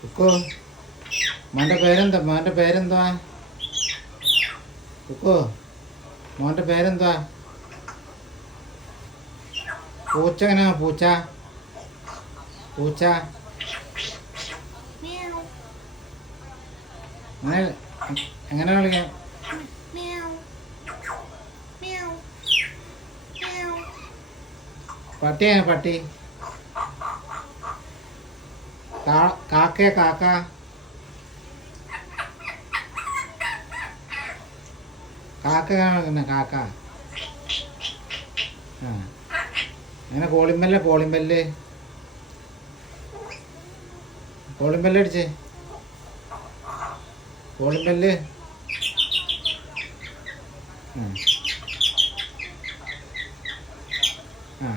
കുക്കോ മോൻ്റെ പേരെന്താ കുക്കോ മോൻ്റെ പേരെന്താ? പൂച്ച എങ്ങനെയാ പൂച്ച പൂച്ച അങ്ങനെ എങ്ങനെ വിളിക്കാം? പട്ടിയാണ് പട്ടി. കാക്കയെ കാക്ക കാക്ക കാണുന്ന കാക്ക. ആ അങ്ങനെ കോളിമ്പല്ലേ പോളിമ്പല്ല് കോളിമ്പല്ല് അടിച്ചേ കോളിമ്പല്ല്. ആ ആ